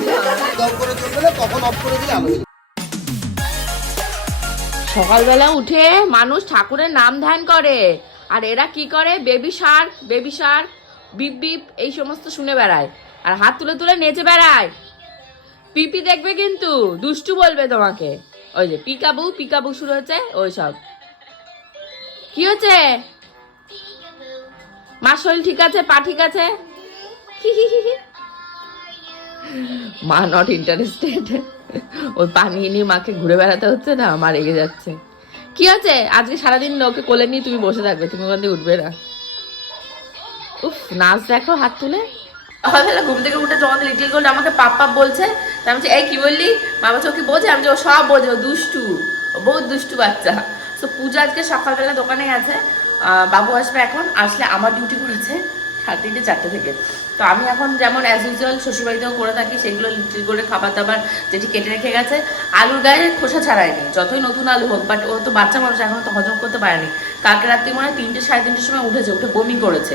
দিলে আলো সকালবেলা উঠে মানুষ ঠাকুরের নাম ধ্যান করে। আর এরা কি করে? Baby shark baby shark, beep beep, এই সমস্ত শুনে বেড়ায়। আর হাত তুলে তুলে নেচে বেড়ায়। পিপি দেখবে কিন্তু, দুষ্টু বলবে তোমাকে। ওই যে পিকাবু পিকাবু শুরু হচ্ছে, ওই সব। কি হচ্ছে? মার শরীর ঠিক আছে? পা ঠিক আছে? মা নট ইন্টারেস্টেড ওই পা নিয়ে মাকে ঘুরে বেড়াতে হচ্ছে না মা রেগে যাচ্ছে। কি আছে আজকে সারাদিন ওকে কোলে নিয়ে তুমি বসে থাকবে তুমি ওখান থেকে উঠবে না। উফ নাচ দেখো হাত তুলে। সকালবেলা ঘুম থেকে উঠে তোমাদের লিটিল গোল্ড আমাকে পাপ পাপ বলছে আমি বলছি, এই কি বললি? মা বলছে ও কি বোঝে? আমি বলছি, ও সব বোঝে ও দুষ্টু বহুত দুষ্টু বাচ্চা। তো পূজা আজকে সকালবেলা দোকানে গেছে। বাবু আসবে এখন। আসলে আমার ডিউটি করেছে সাড়ে তিনটে চারটে থেকে। তো আমি এখন যেমন অ্যাজ ইউজুয়াল শ্বশুরবাড়িতেও করে থাকি, সেগুলো লিটিল করে খাবার দাবার যেটি কেটে রেখে গেছে। আলুর গায়ে খোসা ছাড়ায়নি, যতই নতুন আলু হোক বাট ও তো বাচ্চা মানুষ, এখন তো হজম করতে পারেনি। কালকে রাত্রি মনে হয় তিনটে, সাড়ে তিনটের সময় উঠেছে, উঠে বমি করেছে।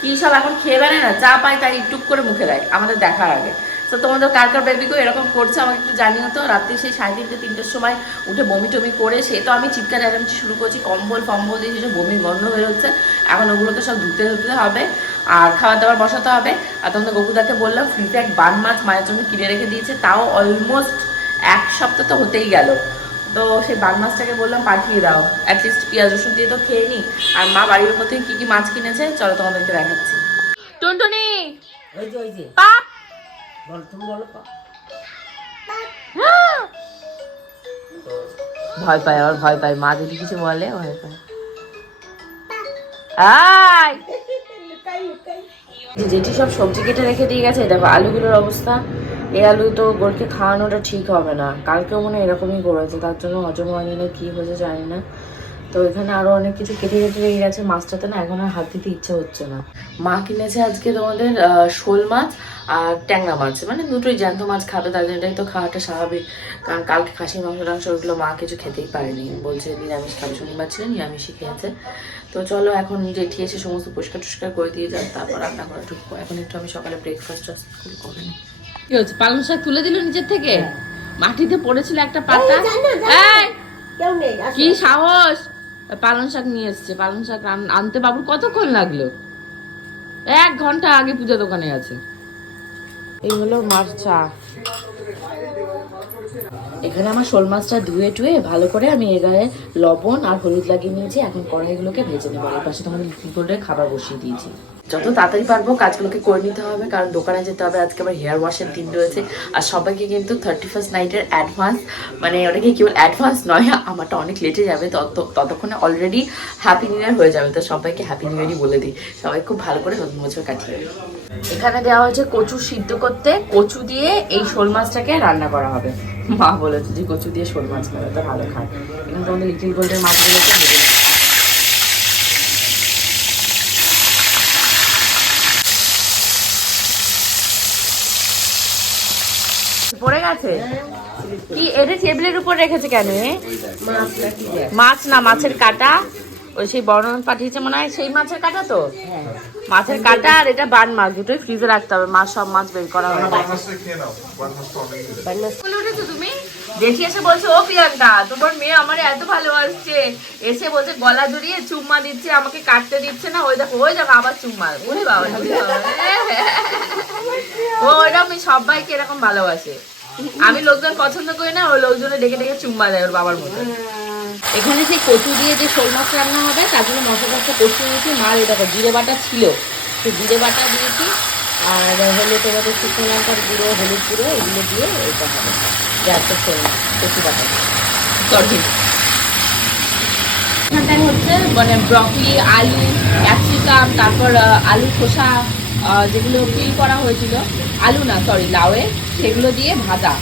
কি সব এখন খেয়ে বেড়ায় না, যা পায় তাই টুক করে মুখে দেয়, আমাদের দেখার আগে। তো তোমাদের কার কার বেবিকেও এরকম করছে আমাকে একটু জানিও তো। রাত্রি সেই সাড়ে তিনটে তিনটের সময় উঠে বমি টমি করে সে তো আমি চিৎকার চেঁচামেচি শুরু করছি কম্বল ফম্বল দিয়ে সেসব বমির গন্ধ হয়ে হচ্ছে। এখন ওগুলোকে সব ধুতে ধুতে হবে আর খাবার দাবার বসাতে হবে। আর তোমাদের গপুদাকে বললাম ফ্রি প্যাক বান মাছ মায়ের জন্য কিনে রেখে দিয়েছে তাও অলমোস্ট এক সপ্তাহ তো হতেই গেল। তো সেই বান মাছটাকে বললাম পাঠিয়ে দাও। অ্যাটলিস্ট পেঁয়াজ রসুন দিয়ে তো খেয়ে নি। আর মা বাড়ির উপর থেকে কি কি মাছ কিনেছে চলো তোমাদেরকে দেখাচ্ছি। টুনটুনি! ওই যে ওই যে। পাপ! ভয় পায়, আবার ভয় পায়। মা যদি কিছু বলে, ভয় পায়। যেটি সব সবজি কেটে রেখে দিয়ে গেছে দেখো, আলুগুলোর অবস্থা। এই আলু তো গোলকে খাওয়ানোটা ঠিক হবে না। কালকেও মনে এরকমই করেছে, তার জন্য হজম হয়নি না, কি হয়েছে জানি না। তো এখানে আরও অনেক কিছু কেটে কেটে রেখে গেছে। মাছটাতে না এখন আর হাত দিতে ইচ্ছে হচ্ছে না। মা কিনেছে আজকে তোমাদের শোল মাছ আর ট্যাংরা মাছ। মানে দুটোই জ্যান্ত মাছ খাবে তার জন্য এটাই তো খাওয়াটা স্বাভাবিক। কারণ কালকে খাসির মাংস টাংস ওগুলো মা কিছু খেতেই পারেনি। বলছে নিরামিষ খাবে শনিবার ছিল নিরামিষই খেয়েছে। তো চলো এখন জেঠি এসে সমস্ত পরিষ্কার টুষ্কার করে দিয়ে যাও তারপর রান্না করে ঢুকবো। এখন একটু আমি সকালে ব্রেকফাস্ট করে নিই। কি হচ্ছে পালং শাক তুলে দিল নিচের থেকে? মাটিতে পড়েছিল একটা পাতা। কি সাহস? পালং শাক নিয়ে এসছে, পালং শাক আনতে বাবুর কতক্ষণ লাগল? এক ঘণ্টা আগে পূজা দোকানে আছে এই হলো মার চা। এখানে আমার শোল মাছটা ধুয়ে টুয়ে ভালো করে আমি এ গায়ে লবণ আর হলুদ লাগিয়ে নিয়েছি। এখন কড়াইগুলোকে ভেজে নেব। এই পাশে তোমাদের লিকুইড করে খাবার বসিয়ে দিয়েছি। যত তাড়াতাড়ি পারব কাজগুলোকে করে নিতে হবে কারণ দোকানে যেতে হবে। আজকে আবার হেয়ার ওয়াশের দিন রয়েছে। আর সবাইকে কিন্তু থার্টি ফার্স্ট নাইটের অ্যাডভান্স মানে ওটাকে কেবল অ্যাডভান্স নয় আমারটা অনেক লেটে যাবে। তত ততক্ষণে অলরেডি হ্যাপি নিউ ইয়ার হয়ে যাবে। তো সবাইকে হ্যাপি নিউ ইয়ারই বলে দিই। সবাই খুব ভালো করে নতুন বছর কাটিয়ে। এখানে দেওয়া হয়েছে কচু সিদ্ধ করতে। কচু দিয়ে এই শোল মাছটাকে রান্না করা হবে। মা বলেছে যে কচু দিয়ে শোল মাছ তো ভালো খায়। তোমাদের লিটিল গোল্ডের ভেজে নিচ্ছি। পড়ে গেছে? কি, এটা টেবিলের উপর রেখেছে কেন? মাছ মাছ না, মাছের কাটা? ওই সেই বর্ণন পাঠিয়েছে মনে হয়, সেই মাছের কাটা তো? হ্যাঁ। মাছের কাটা আর এটা বান মাছ দুটোই ফ্রিজে রাখতে হবে মাছ সব মাছ বের করা হবে। তুমি? দেখি এসে বলছে ও প্রিয়াঙ্কা তোমার মেয়ে আমার এত ভালোবাসছে। এসে বলছে গলা জড়িয়ে চুম্মা দিচ্ছে আমাকে কাটতে দিচ্ছে না। ওই দেখো ওই দেখো আবার চুম্মা ওরে বাবা। ও ওরা আমি সবাইকে এরকম ভালোবাসে। আমি লোকজন পছন্দ করি না ওই লোকজনে ডেকে ডেকে চুম্মা দেয় ওর বাবার মতো। এখানে সেই কচু দিয়ে যে শোল মাছ রান্না হবে, তার জন্য মশলাটা কষিয়ে নিয়েছি। এই দেখো, জিরে বাটা ছিল। সেই জিরে বাটা দিয়েছি। আর হলে তোমাদের শুকনো লঙ্কার গুঁড়ো, হলুদ গুঁড়ো, এগুলো দিয়ে এটা হবে। যাতে শোল মাছ, কচু বাটা। সরি এখানটায় হচ্ছে মানে ব্রকলি, আলু, ক্যাপসিকাম, তারপর আলু খোসা যেগুলো পিল করা হয়েছিল। আলু না সরি লাউয়ে সেগুলো দিয়ে ভাজা,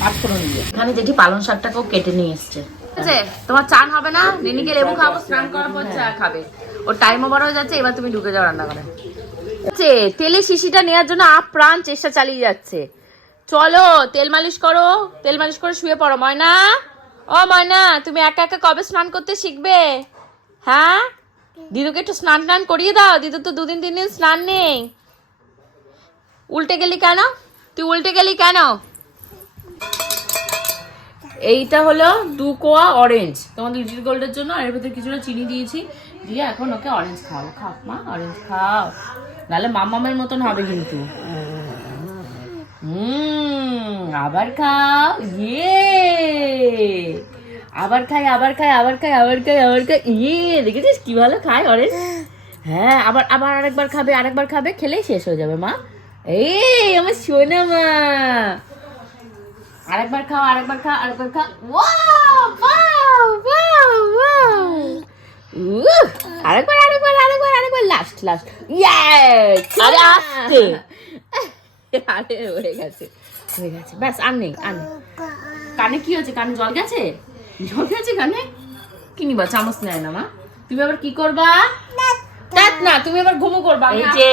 পাঁচফোড়ন দিয়ে। এখানে যেটি পালং শাকটাকেও কেটে নিয়ে এসছে। আছে? তোমার চান হবে না? রিনিকে লেবু খাব স্নান করার পর চা খাবে। ওর টাইম ওভার হয়ে যাচ্ছে, এবার তুমি ঢুকে যাও রান্না করে তেলে শিশিটা নেওয়ার জন্য আপ্রাণ চেষ্টা চালিয়ে যাচ্ছে। চলো, তেল মালিশ করো, তেল মালিশ করে শুয়ে পড়ো, ময়না। ও, ময়না, তুমি একা একা কবে স্নান করতে শিখবে? হ্যাঁ? দিদুকে একটু স্নান টান করিয়ে দাও, দিদু তো দুদিন, তিন দিন স্নান নেই। উল্টে গেলি কেন? তুই উল্টে গেলি কেন? এইটা হলো দু কোয়া অরেঞ্জ তোমাদের লিটিল গোল্ডের জন্য আর এর ভেতরে কিছুটা চিনি দিয়েছি। দিয়ে এখন ওকে অরেঞ্জ খাও। খাও, মা অরেঞ্জ খাও। নাহলে মামামের মতন হবে কিন্তু। হুম, আবার খাও। ইয়ে। আবার খাই আবার খাই আবার খাই আবার খাই আবার খাই। ইয়ে দেখেছিস কি ভালো খায় অরেঞ্জ হ্যাঁ আবার আবার আরেকবার খাবে আরেকবার খাবে, খেলেই শেষ হয়ে যাবে, মা। এই, আমার সোনা মা আরেকবার খাও আরেকবার খাও আরেকবার খাও। ওয়াও ওয়াও ওয়াও ওয়াও আরেকবার আরেকবার আরেকবার আরেকবার লাস্ট লাস্ট ইয়েস আরে আস্তে আরে হয়ে গেছে হয়ে গেছে। ব্যাস আর নেই আর নেই। কানে কি হয়েছে? কানে জল গেছে? জল গেছে কানে? কি নিবা চামচ নেয় না মা। তুমি আবার কি করবা? দাঁত না তুমি আবার ঘুমো করবা। এই যে।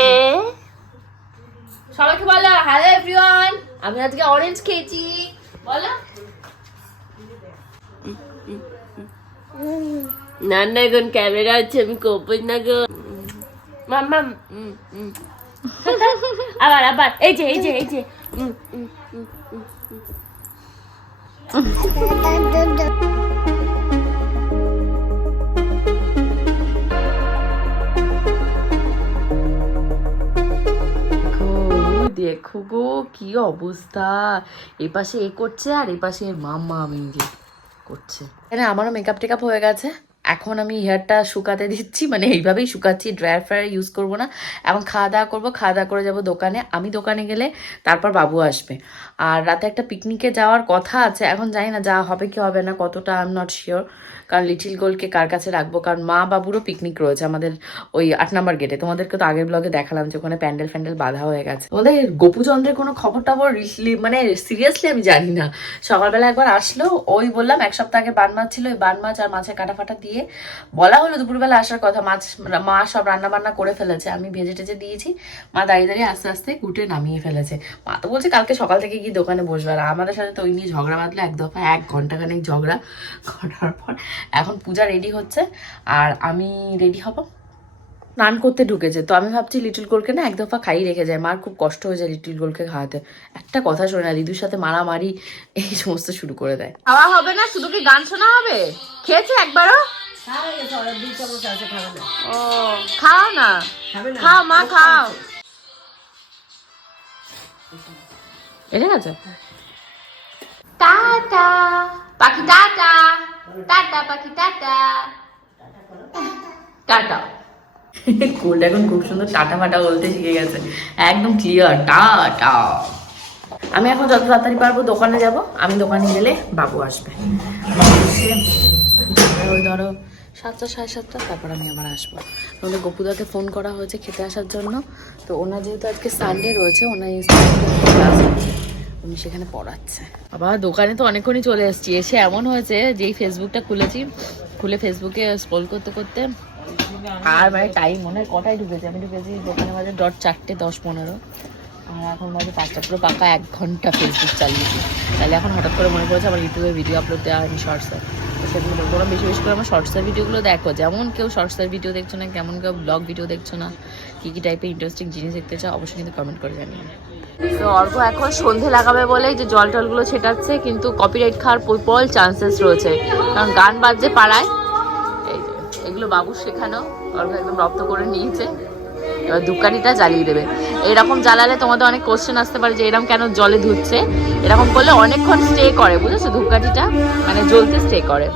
সবাইকে বলো হ্যালো এভরিওয়ান আমি আজকে অরেঞ্জ খেয়েছি। বলো না না এখন ক্যামেরা আছে আমি কোপন না গো মাম্মা আবার আবার এই যে এই যে এই যে উম, উম, উম, উম, দেখো গো কি অবস্থা? এপাশে এ করছে আর এপাশে মাম্মা আমি করছে। আমারও মেকআপ টেকআপ হয়ে গেছে। এখন আমি হেয়ারটা শুকাতে দিচ্ছি মানে এইভাবেই শুকাচ্ছি ড্রায়ার ফ্রায়ার ইউজ করব না। এখন খাওয়া দাওয়া করব, খাওয়া দাওয়া করে যাব দোকানে। আমি দোকানে গেলে তারপর বাবু আসবে। আর রাতে একটা পিকনিকে যাওয়ার কথা আছে, এখন জানি না যাওয়া হবে কি হবে না, কতটা আই এম নট শিওর কারণ লিটিল গোলকে কার কাছে রাখব? কারণ মা বাবুরও পিকনিক রয়েছে আমাদের ওই আট নম্বর গেটে তোমাদেরকে তো আগের ব্লগে দেখালাম যে ওখানে প্যান্ডেল ফ্যান্ডেল বাধা হয়ে গেছে। তোমাদের গোপুচন্দ্রের কোনো খবর টবর মানে সিরিয়াসলি আমি জানি না। সকালবেলা একবার আসলো, ওই বললাম, এক সপ্তাহ আগে বান মাছ ছিল, ওই বান মাছ আর মাছের কাটা ফাটা দিয়ে বলা হলো দুপুরবেলা আসার কথা মাছ মা সব রান্না বান্না করে ফেলেছে, আমি ভেজে টেজে দিয়েছি। মা দাঁড়িয়ে দাঁড়িয়ে আস্তে আস্তে কুটে নামিয়ে ফেলেছে। মা তো বলছে কালকে সকাল থেকে গিয়ে দোকানে বসবে, আর আমাদের সাথে তো ওই নিয়ে ঝগড়া বাঁধলো, এক দফা এক ঘণ্টা খানেক ঝগড়া করার পর এখন পূজা রেডি হচ্ছে, আর আমি রেডি হব। স্নান করতে ঢুকেছে, তো আমি ভাবছি লিটল গোলকে না এক দফা খাই রেখে যায় মার খুব কষ্ট হয়ে যায় লিটল গোলকে খাওয়াতে। একটা কথা শোনে না লিদুর সাথে মারামারি এই সমস্ত শুরু করে দেয়। খাওয়া হবে না, শুধু কি গান শোনা হবে? খেয়েছে একবারও? গেছে খাও না। খাও মা খাও এটা আছে টাটা পাখি টাটা টাটা পাখি টাটা টাটা কোলটা এখন খুব সুন্দর টাটা ফাটা বলতে শিখে গেছে একদম ক্লিয়ার টাটা আমি এখন যত তাড়াতাড়ি পারব দোকানে যাব আমি দোকানে গেলে বাবু আসবে ধরো সাতটা, সাড়ে সাতটা, তারপর আমি আবার আসব। তোমাদের গপুদাকে ফোন করা হয়েছে খেতে আসার জন্য। তো ওনার যেহেতু আজকে সানডে রয়েছে ওনার উনি সেখানে পড়াচ্ছে। আবার দোকানে তো অনেকক্ষণই চলে এসেছি এসে এমন হয়েছে, যেই ফেসবুকটা খুলেছি, খুলে ফেসবুকে স্ক্রল করতে করতে আর মানে টাইম মনে হয় কটায় ঢুকেছে? আমি ঢুকেছি দোকানে বাজে ডট চারটে, দশ পনেরো। আর এখন বাজে পাঁচটা পুরো পাকা এক ঘণ্টা ফেসবুক চালিয়েছি। তাহলে এখন হঠাৎ করে মনে পড়েছে আমার ইউটিউবে ভিডিও আপলোড দেওয়া হয়নি শর্টসে তো সেগুলো বলব না বেশি বেশি করে আমার শর্টসের ভিডিওগুলো দেখো। যেমন কেউ শর্টসের ভিডিও দেখছ না, কেমন কেউ ব্লগ ভিডিও দেখছ না, কী কী টাইপের ইন্টারেস্টিং জিনিস দেখতে চাও, অবশ্যই কিন্তু কমেন্ট করে জানিও। তো অর্ঘ এখন সন্ধে লাগাবে বলে যে জল টলগুলো ছেটাচ্ছে, কিন্তু কপিরাইট খাওয়ার প্রবল চান্সেস রয়েছে। কারণ গান বাজছে পাড়ায়। এগুলো বাবু শেখানো, অর্ঘ একদম রপ্ত করে নিয়েছে। এবার ধূপকাঠিটা জ্বালিয়ে দেবে। এরকম জ্বালালে তোমাদের অনেক কোশ্চেন আসতে পারে যে এরকম কেন জলে ধুচ্ছে? এরকম করলে অনেকক্ষণ স্টে করে, বুঝেছ? ধূপকাঠিটা মানে জ্বলতে স্টে করে।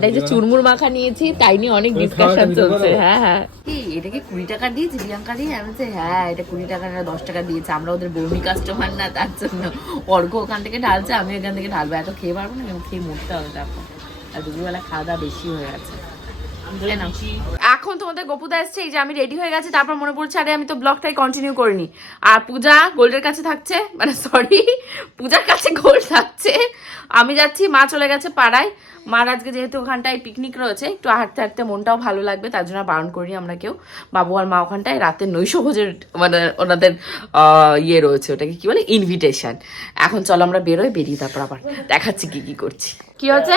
এখানটায় যে চুরমুর মাখা নিয়েছি তাই নিয়ে অনেক ডিসকাশন চলছে। হ্যাঁ হ্যাঁ। কি এটাকে কুড়ি টাকা দিয়েছি? প্রিয়াঙ্কা দিয়ে আমি বলছি, হ্যাঁ এটা কুড়ি টাকা না দশ টাকা দিয়েছে। আমরা ওদের বৌমি কাস্টমার না তার জন্য অর্ঘ ওখান থেকে ঢালছে আমি এখান থেকে ঢালবো। এত খেয়ে পারব না আমি খেয়ে মরতে হবে তারপর। আর দুপুরবেলা খাওয়া দাওয়া বেশি হয়ে গেছে। এখন তোমাদের গোপুদা এসছে এই যে আমি রেডি হয়ে গেছি তারপর মনে পড়ছে আরে আমি তো ব্লগটাই কন্টিনিউ করিনি। আর পূজা গোল্ডের কাছে থাকছে মানে সরি পূজার কাছে গোল্ড থাকছে। আমি যাচ্ছি মা চলে গেছে পাড়ায়। মার আজকে যেহেতু ওখানটায় পিকনিক রয়েছে একটু হাঁটতে হাঁটতে মনটাও ভালো লাগবে তার জন্য বারণ করি আমরা কেউ। বাবু আর মা ওখানটায় রাতে নৈশ ভোজের মানে ওনাদের ইয়ে রয়েছে ওটাকে কি বলে ইনভিটেশন এখন চলো আমরা বেরোই বেরিয়ে তারপর আবার দেখাচ্ছি কি কি করছি। কি হচ্ছে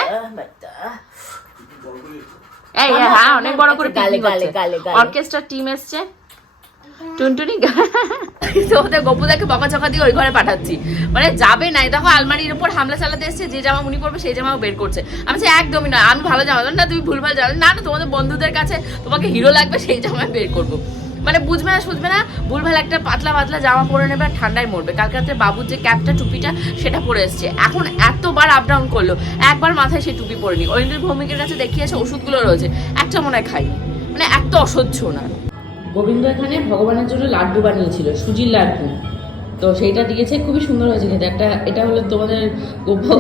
এই হ্যাঁ অনেক বড় করে। অর্কেস্ট্রা টিম এসছে। টুনটুনি তো ওদের গপুদাকে বকাঝকা দিয়ে ওই ঘরে পাঠাচ্ছি। মানে যাবে নাই। দেখো আলমারির উপর হামলা চালাতে এসছে যে জামা উনি পরবে সেই জামাও বের করছে। আমি বলছি, একদমই নয় আমি ভালো জামা না তুমি ভুলভাল জামা না না তোমাদের বন্ধুদের কাছে তোমাকে হিরো লাগবে সেই জামা বের করব। মানে বুঝবে না সুঝবে না ভুলভাল একটা পাতলা পাতলা জামা পরে নেবে আর ঠান্ডায় মরবে। কালকে রাত্রে বাবুর যে ক্যাপটা টুপিটা সেটা পরে এসছে। এখন এতবার আপ ডাউন করল একবার মাথায় সেই টুপি পরেনি। ঐন্দ্রের ভৌমিকের কাছে দেখিয়েছে ওষুধগুলো রয়েছে একটা মনে হয় খাই মানে এত অসহ্য না গোবিন্দ এখানে ভগবানের জন্য লাড্ডু বানিয়েছিল সুজির লাড্ডু। তো সেইটা দিয়েছে খুবই সুন্দর হয়েছে খেতে। একটা এটা হলো তোমাদের গোপাল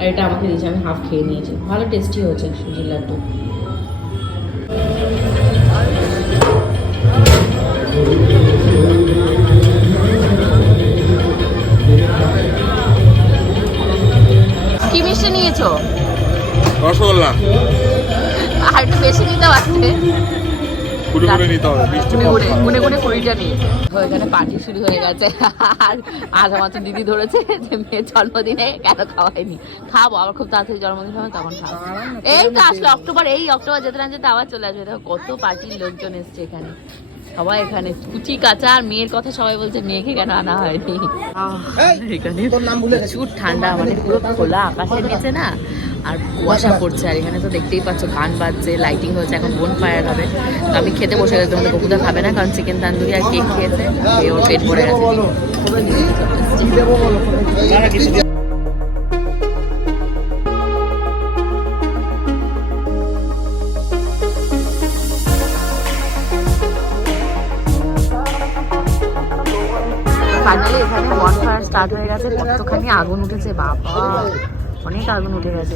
আর এটা আমাকে দিয়েছে আমি হাফ খেয়ে নিয়েছি। ভালো টেস্টি হয়েছে সুজির লাড্ডু। কি মিষ্টি নিয়েছো? রসগোল্লা। আর একটু বেশি নিতে পারতে। কুড়ি করে নিতে হবে মিষ্টি গুনে গুনে খাওয়া। গুনে গুনে কুড়িটা নিয়ে ওইখানে পার্টি শুরু হয়ে গেছে। আর আজ আমার তো দিদি ধরেছে যে মেয়ের জন্মদিনে কেন খাওয়াইনি খাব আবার খুব তাড়াতাড়ি জন্মদিন হবে তখন খাব। এই তো আসলে অক্টোবর এই অক্টোবর যেতে না যেতে আবার চলে আসবে। দেখো কত পার্টির লোকজন এসছে এখানে। সবাই এখানে কুচি কাঁচা আর মেয়ের কথা সবাই বলছে মেয়েকে কেন আনা হয়নি? এখানে তোর নাম ভুলে গেছি। প্রচুর ঠান্ডা মানে পুরো খোলা আকাশের নিচে না। আর কুয়াশা পড়ছে, আর এখানে তো দেখতেই পাচ্ছ গান বাজছে লাইটিং হচ্ছে, এখন বোন ফায়ার হবে। তো আমি খেতে বসে গেছি, তোমাদের বকুদা খাবে না, কারণ চিকেন তান্দুরি আর কেক খেয়েছে খেয়ে ওর পেট ভরে গেছে। ফাইনালি এখানে ফায়ার স্টার্ট হয়ে গেছে, কতখানি আগুন উঠেছে, বাবা। অনেক আগুন উঠে গেছে।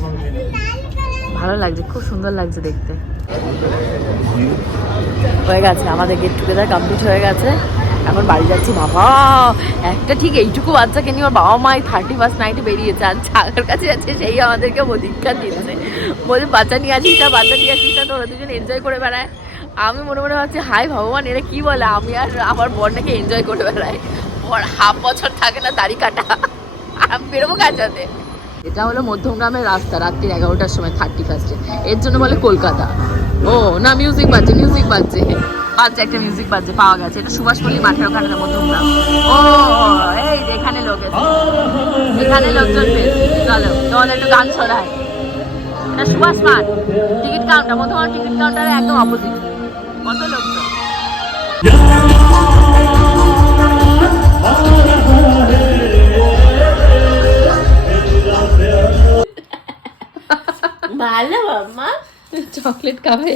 ভালো লাগছে, খুব সুন্দর লাগছে দেখতে। হয়ে গেছে, আমাদের গেট টুগেদার কমপ্লিট হয়ে গেছে। এখন বাড়ি যাচ্ছি, বাবা! একটা ঠিক এইটুকু বাচ্চাকে নিয়ে ওর বাবা মাই থার্টি ফার্স্ট নাইটে বেরিয়েছে, আর ছাগের কাছে যাচ্ছে, সেই আমাদেরকে দীক্ষা দিচ্ছে। বলছে, বাচ্চা নিয়ে আসিস না বাচ্চা নিয়ে আসিস না তো ওরা দুজন এনজয় করে বেড়ায়। আমি মনে মনে ভাবছি, হাই ভগবান, এরা কি বলে? আমি আর আমার বর নাকি এনজয় করে বেড়াই। বর হাফ বছর থাকে না দাড়ি কাটা। আমি বেরোবো কার সাথে? এটা হলো মধ্যমগ্রামের রাস্তা রাত্রি এগারোটার সময় থার্টি ফার্স্টে এর জন্য বলে কলকাতা। ও, না মিউজিক বাজছে মিউজিক বাজছে। বাজছে, একটা মিউজিক বাজছে, পাওয়া গেছে। এটা সুভাষপল্লী মাঠের ওখানে মধ্যমগ্রাম? ও, এই এখানে লোক। এখানে লোকজন পেয়েছে চলো একটু গান শোনায় এটা সুভাষ মাঠ। টিকিট কাউন্টার, মধ্যমগ্রাম টিকিট কাউন্টারের একদম অপোজিট কত লোকজন? ভালো মাম্মা চকলেট খাবে?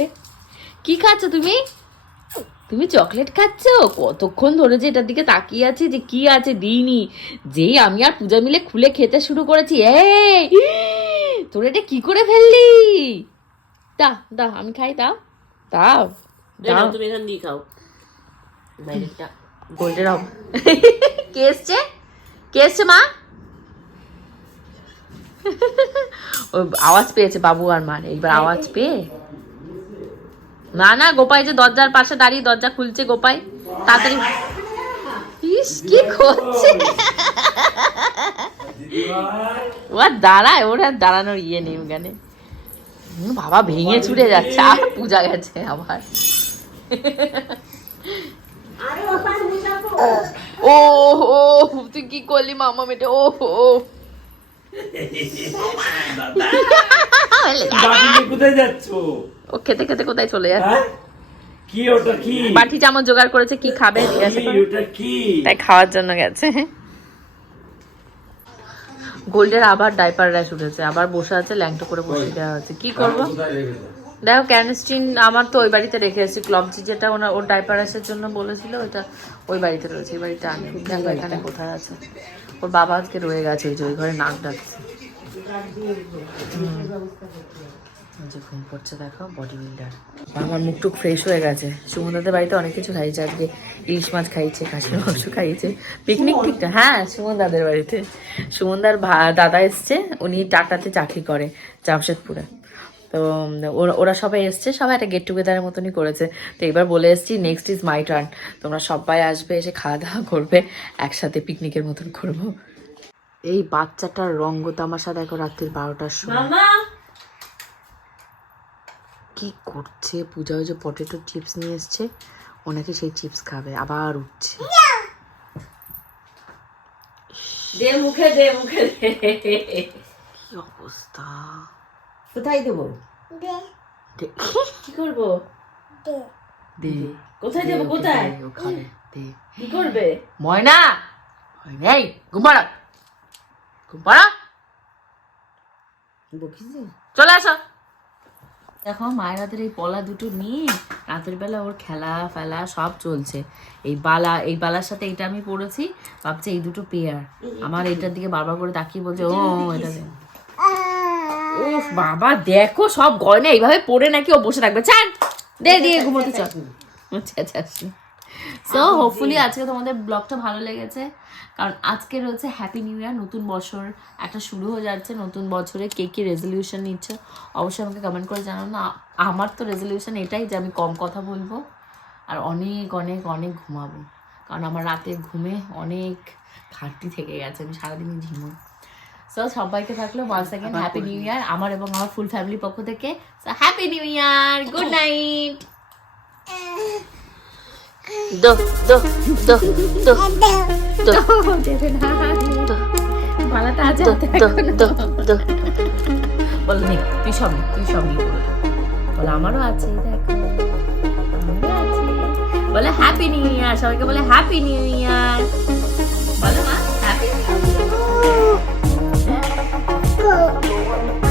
কি খাচ্ছ তুমি? তুমি চকলেট খাচ্ছ? কতক্ষণ ধরে যে এটার দিকে তাকিয়ে আছি যে কি আছে দিইনি। যেই আমি আর পূজা মিলে খুলে খেতে শুরু করেছি। এই! তোর এটা কি করে ফেললি? দা দা আমি খাই দাও। দাও দাও। তুমি এখান দিয়ে খাও। গোল্ডের কে এসছে? কে এসছে মা? আওয়াজ পেয়েছে বাবু আর মার এইবার আওয়াজ পেয়ে? না না গোপাই যে দরজার পাশে দাঁড়িয়ে দরজা খুলছে গোপাই তাড়াতাড়ি ইস কি করছে? ও আর দাঁড়ায় ওর আর দাঁড়ানোর ইয়ে নেই ওখানে। বাবা ভেঙে ছুটে যাচ্ছে আর পূজা গেছে আবার। ও ও তুই কি করলি মামা মেটে? ও ও কোথায় যাচ্ছ? ও খেতে খেতে কোথায় চলে যাচ্ছে? হ্যাঁ? কি ওটা কি? বাটি চামচ জোগাড় করেছে কি খাবে? ওটা কি? তাই খাওয়ার জন্য গেছে। গোল্ডের আবার ডাইপার র্যাশ উঠেছে। আবার বসে আছে ল্যাংটো করে বসে দেওয়া হচ্ছে কি করব? দেখো ক্যানস্টিন আমার তো ওই বাড়িতে রেখে এসেছি ক্লবজি যেটা ওনার ওর ডাইপার র্যাশের জন্য বলেছিল ওটা ওই বাড়িতে রয়েছে এই বাড়িতে আনি দেখো এখানে কোথায় আছে। ওর বাবা আজকে রয়ে গেছে ওই যে ওই ঘরে নাক ডাকছে। যে ঘুম পড়ছে দেখো বডি বিল্ডার আমার মুখ টুক ফ্রেশ হয়ে গেছে। সুমনদাদের বাড়িতে অনেক কিছু খাইছে আজকে ইলিশ মাছ খাইছে খাসির মাংস খাইছে। পিকনিক টিকটা হ্যাঁ সুমন দাদের বাড়িতে। সুমনদার দাদা এসছে উনি টাটাতে চাকরি করে জামশেদপুরে। তো ওরা ওরা সবাই এসছে সবাই একটা গেট টুগেদারের মতনই করেছে। তো এবার বলে এসছি নেক্সট ইজ মাই টার্ন তোমরা সবাই আসবে এসে খাওয়া দাওয়া করবে একসাথে পিকনিকের মতন করব। এই বাচ্চাটার রঙ্গ তামাশা দেখো রাত্রির বারোটার সময়। কি করছে? পূজা ওই যে পটেটো চিপস নিয়ে এসছে ওনাকে সেই চিপস খাবে আবার উঠছে। দে মুখে দে মুখে দে। কি অবস্থা? কোথায় দেবো? কি করব? দে। কোথায় দেবো? কোথায়? দে কি করবে? ময়না! হয় নেই ঘুম পাড়া। ঘুম পাড়া। বকিস চলে আসো। দেখো মায়ের হাতের এই পলা দুটো নিয়ে রাতের বেলা ওর খেলা ফেলা সব চলছে। এই বালা এই বালার সাথে এটা আমি পড়েছি ভাবছে এই দুটো পেয়ার আমার এটার দিকে বারবার করে তাকিয়ে বলছে ও এটা উফ বাবা দেখো সব গয়না এইভাবে পরে নাকি ও বসে থাকবে। চান দে দিয়ে ঘুমোতে চল। আচ্ছা আচ্ছা সো হোপফুলি আজকে তোমাদের ব্লগটা ভালো লেগেছে কারণ আজকে রয়েছে হ্যাপি নিউ ইয়ার নতুন বছর একটা শুরু হয়ে যাচ্ছে নতুন বছরে কে কি রেজলিউশন নিচ্ছে অবশ্যই আমাকে কমেন্ট করে জানাও না। আমার তো রেজলিউশন এটাই যে আমি কম কথা বলব আর অনেক অনেক অনেক ঘুমাবো। কারণ আমার রাতে ঘুমে অনেক ঘাটতি থেকে গেছে আমি সারাদিনই ঝিমোই সো সবাইকে থাকল one second happy new year আমার এবং আমার ফুল ফ্যামিলির পক্ষ থেকে so happy new year good night দো দো দো দো। দো। মালাটা আছে দো বল নে তুই সব নে তুই সব নিয়ে পড়ে আমারও আছে দেখো। আমারও আছে। বলে হ্যাপি নিউ ইয়ার সবাইকে বলে হ্যাপি নিউ ইয়ার বলো মা হ্যাপি নিউ ইয়ার Oh.